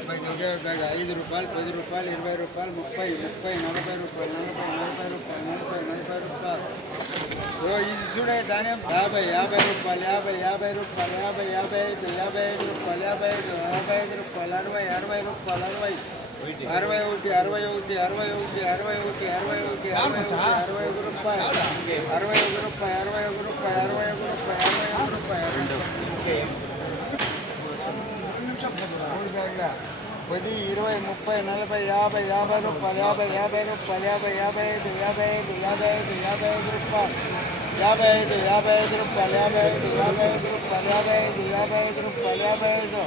నలభై ఐదు రూపాయలు పది రూపాయలు ఇరవై రూపాయలు ముప్పై ముప్పై నలభై రూపాయలు నలభై నలభై రూపాయలు నలభై నలభై రూపాయలు. ఇది చూడే దాని యాభై యాభై రూపాయలు యాభై యాభై రూపాయలు యాభై యాభై ఐదు యాభై ఐదు రూపాయలు యాభై ఐదు యాభై ఐదు రూపాయలు అరవై అరవై రూపాయలు అరవై. అరవై ఒకటి అరవై ఒకటి అరవై ఒకటి అరవై ఒకటి అరవై ఒకటి అరవై ఒకటి అరవై ఒక రూపాయలు అరవై ఒక రూపాయి అరవై ఒక రూపాయి అరవై ఒక రూపాయి అరవై ఒక రూపాయి అరవై మూడు బ్యాగుల పది ఇరవై ముప్పై నలభై యాభై యాభై రూపాయలు యాభై యాభై రూపాయలు యాభై యాభై ఐదు యాభై ఐదు యాభై ఐదు యాభై ఐదు రూపాయలు యాభై ఐదు యాభై ఐదు రూపాయలు యాభై ఐదు యాభై ఐదు రూపాయలు యాభై ఐదు యాభై ఐదు రూపాయలు యాభై ఐదు.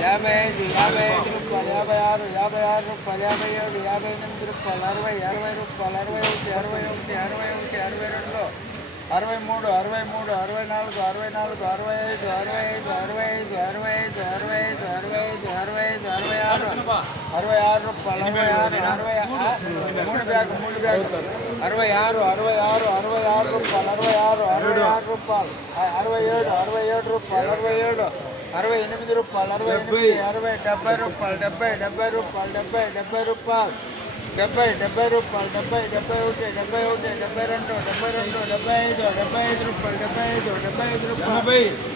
యాభై ఐదు యాభై ఐదు రూపాయలు యాభై ఆరు యాభై ఆరు రూపాయలు యాభై ఏడు యాభై ఎనిమిది రూపాయలు అరవై అరవై రూపాయలు అరవై ఒకటి అరవై ఒకటి అరవై ఒకటి అరవై రెండు. అరవై మూడు అరవై మూడు అరవై నాలుగు అరవై నాలుగు అరవై ఐదు అరవై ఐదు అరవై ఐదు అరవై ఐదు అరవై ఐదు అరవై ఐదు అరవై ఐదు అరవై ఆరు అరవై ఆరు రూపాయలు అరవై ఆరు అరవై మూడు బ్యాగ్ మూడు బ్యాగ్ అరవై ఆరు అరవై ఆరు అరవై ఆరు రూపాయలు అరవై ఆరు అరవై ఆరు రూపాయలు అరవై ఏడు అరవై ఏడు రూపాయలు అరవై ఏడు అరవై ఎనిమిది రూపాయలు అరవై ఎనిమిది అరవై డెబ్బై రూపాయలు డెబ్బై డెబ్బై రూపాయలు డెబ్బై డెబ్బై రూపాయలు డెబ్బై డెబ్బై రూపాయలు డెబ్బై డెబ్బై ఒకటి డెబ్బై ఒకటి డెబ్బై రెండు డెబ్బై రెండు డెబ్బై ఐదు డెబ్బై ఐదు రూపాయలు డెబ్బై ఐదు డెబ్బై ఐదు రూపాయలు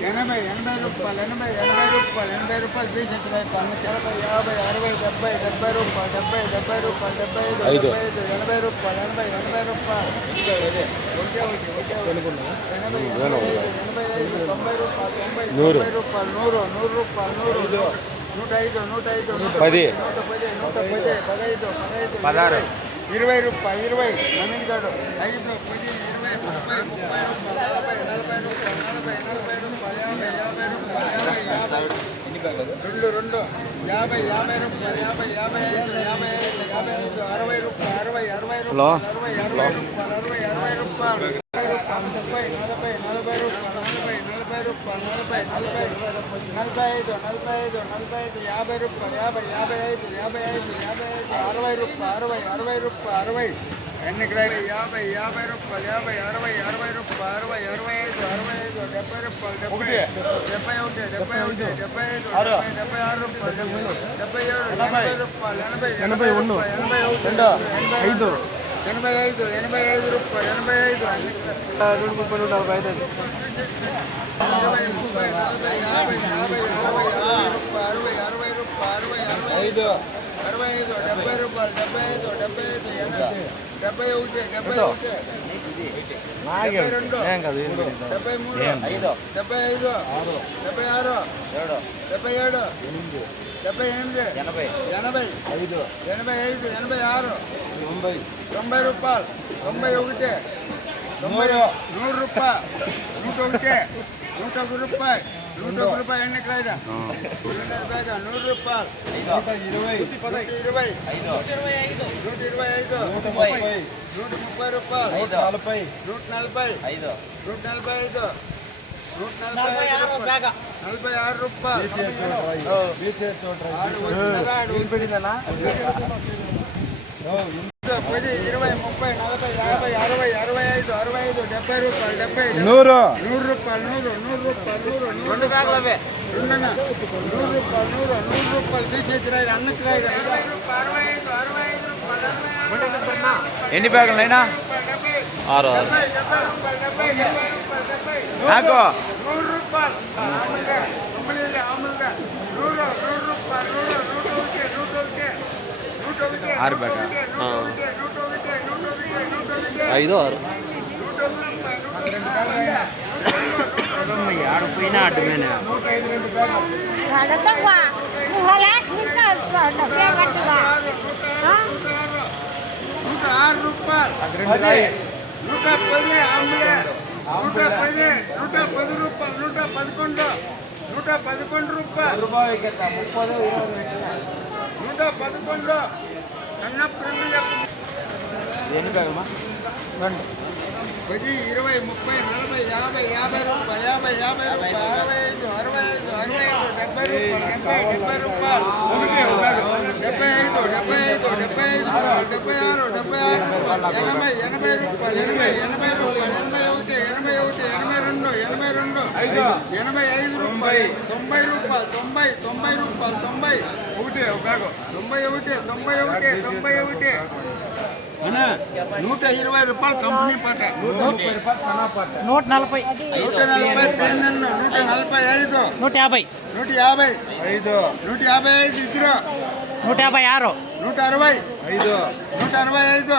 ఎనభై. ఎనభై రూపాయలు ఎనభై ఎనభై రూపాయలు ఎనభై రూపాయలు తీసేసి పన్ను ఎనభై యాభై అరవై డెబ్బై డెబ్బై రూపాయలు డెబ్బై డెబ్బై రూపాయలు డెబ్బై ఐదు డెబ్బై ఐదు ఎనభై రూపాయలు ఎనభై ఎనభై రూపాయలు. ఒకే ఒకటి ఒకే ఎనభై ఎనభై ఐదు ఎనభై ఐదు తొంభై రూపాయలు తొంభై తొంభై రూపాయలు నూరు నూరు రూపాయలు నూరు. పది. పదహారు. ఇరవై రూపాయలు ఇరవై నవీన్ గారు ఐదు పది ఇరవై ముప్పై ముప్పై రూపాయలు నలభై నలభై రూపాయలు నలభై నలభై రూపాయలు యాభై యాభై రూపాయలు యాభై యాభై రెండు రెండు యాభై యాభై రూపాయలు యాభై యాభై ఐదు యాభై ఐదు యాభై ఐదు అరవై రూపాయలు అరవై అరవై రూపాయలు అరవై అరవై రూపాయలు అరవై అరవై రూపాయలు ముప్పై నలభై నలభై రూపాయలు నలభై నలభై నలభై ఐదు నలభై ఐదు నలభై ఐదు యాభై రూపాయలు యాభై యాభై ఐదు యాభై ఐదు యాభై ఐదు అరవై రూపాయలు అరవై అరవై రూపాయలు అరవై ఎన్ని గ్రాములు యాభై యాభై రూపాయలు యాభై అరవై అరవై రూపాయలు అరవై అరవై ఐదు అరవై ఐదు డెబ్బై రూపాయలు డెబ్బై డెబ్బై ఒకటి డెబ్బై ఒకటి డెబ్బై ఐదు డెబ్బై డెబ్బై ఆరు రూపాయలు డెబ్బై ఏడు ఎనభై రూపాయలు ఎనభై ఎనభై ఎనభై ఒకటి ఎనభై ఐదు ఎనభై ఐదు ఎనభై ఐదు రూపాయలు ఎనభై ఐదు రెండు ముప్పై నూట నలభై ఐదు. ఇరవై ముప్పై నలభై యాభై యాభై అరవై అరవై రూపాయలు అరవై రూపాయలు అరవై ఐదు అరవై ఐదు డెబ్బై రూపాయలు డెబ్బై ఐదు డెబ్బై ఐదు ఎనభై డెబ్బై ఒకటి డెబ్బై ఒకటి. డెబ్బై రెండు డెబ్బై మూడు డెబ్బై ఐదు డెబ్బై ఆరు డెబ్బై ఏడు డెబ్బై ఎనిమిది ఎనభై ఎనభై ఐదు ఎనభై ఐదు ఎనభై ఆరు తొంభై తొంభై రూపాయలు తొంభై ఒకటి తొంభై నూరు రూపాయలు నూట ఒకటి నూట ఒక రూపాయి నూట ఒక రూపాయి ఎన్ని కాయదా? నూరు రూపాయలు. ఇరవై. ఇరవై. నూట ఇరవై. ఐదు. నూట ముప్పై. రూపాయలు. నలభై. నూట నలభై. నూట నలభై ఐదు. నూట నలభై రూపాయలు. నలభై ఆరు రూపాయలు. వచ్చిందనా? పది ఇరవై ముప్పై నలభై యాభై అరవై అరవై ఐదు అరవై ఐదు డెబ్బై రూపాయలు డెబ్బై నూరు నూరు రూపాయలు నూరు నూరు రూపాయలు నూరు రెండు బ్యాగులవే. రెండున నూరు రూపాయలు నూరు నూరు రూపాయలు తీసేసి రాయి అన్నకి రాయి అరవై రూపాయలు అరవై ఐదు అరవై ఐదు రూపాయలు అరవై ఆరు ఎన్ని బ్యాగులైనా రూపాయలు డెబ్బై ఆరు ఆరు డెబ్బై డెబ్బై రూపాయలు డెబ్బై డెబ్బై రూపాయలు డెబ్బై నాకు నూరు రూపాయలు బ్యాగులు కడతవ్వ నువ్వలా ఇంకా డబ్బే కట్టువా నూట ఆరు రూపాయలు నూట పది అమ్ములే నూట పది నూట పది రూపాయలు నూట పదకొండు నూట పదకొండు రూపాయలు నూట పదకొండు పది ఇరవై ముప్పై నలభై యాభై యాభై రూపాయలు యాభై యాభై రూపాయలు అరవై ఐదు అరవై ఐదు అరవై ఐదు డెబ్బై రూపాయలు డెబ్బై డెబ్బై రూపాయలు డెబ్బై ఐదు డెబ్బై ఐదు డెబ్బై ఐదు రూపాయలు డెబ్బై ఆరు డెబ్బై ఆరు రూపాయలు ఎనభై ఎనభై రూపాయలు. ఎనభై ఐదు రూపాయలు తొంభై రూపాయలు తొంభై తొంభై రూపాయలు తొంభై తొంభై ఒకటి తొంభై ఒకటి తొంభై ఒకటి అన్నా నూట ఇరవై రూపాయలు కంపెనీ పట్ట నూట నలభై నూట నలభై పెన్నెన్ను నూట నలభై ఐదు నూట యాభై నూట యాభై ఐదు నూట యాభై ఐదు ఇద్దరు నూట యాభై ఆరు నూట అరవై ఐదు నూట అరవై ఐదు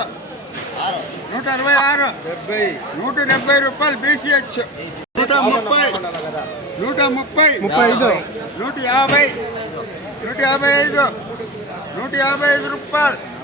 నూట అరవై ఆరు డెబ్బై నూట డెబ్బై రూపాయలు బీసీహెచ్ నూట ముప్పై. నూట ముప్పై. నూట యాభై. నూట యాభై ఐదు. నూట యాభై ఐదు రూపాయలు.